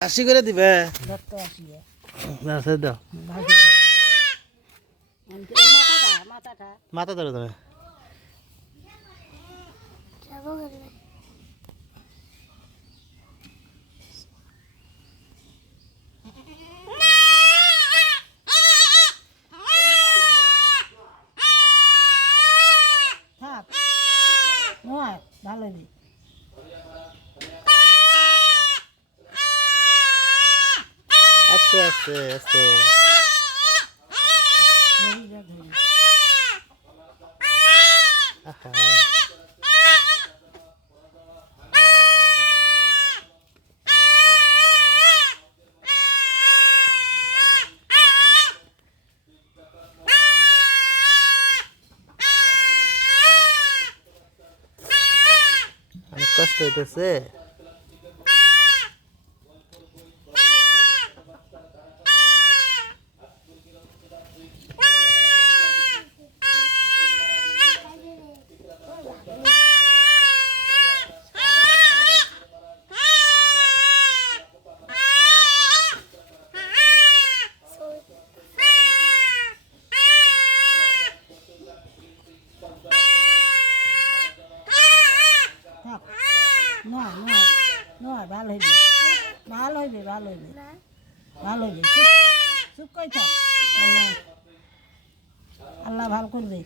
80 করে দিবে দত্ত আসি আচ্ছা দাও মাথাটা মাথা ধরো তুমি থাক নয় ভালো দি আস্তে আস্তে আস্তে আহা অনেক কষ্ট হইতেছে থাক নয় নয় নয় ভালো হইবে ভালো হইবে ভালো হইবে ভালো হইবে চুপ চুপ করে থাক আল্লাহ আল্লাহ ভালো করবে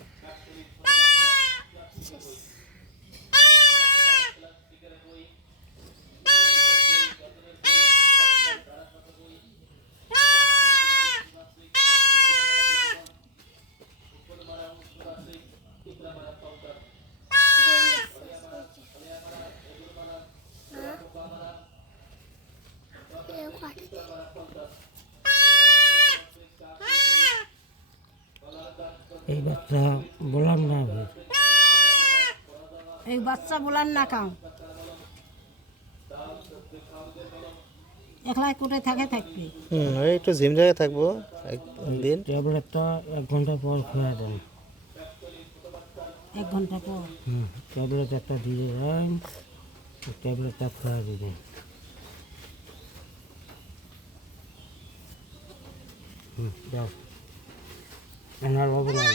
এই বাচ্চা বললাম না এই বাচ্চা বলার না কাম একলাই কোথায় থাকে থাকবে ওই একটু জিম জায়গায় থাকবো একদিন ট্যাবলেটটা 1 ঘন্টা পর খাওয়া দেন 1 ঘন্টা পর ট্যাবলেট একটা দিয়ে দেন ট্যাবলেটটা খাওয়া দিবেন যাও এনার বাবু না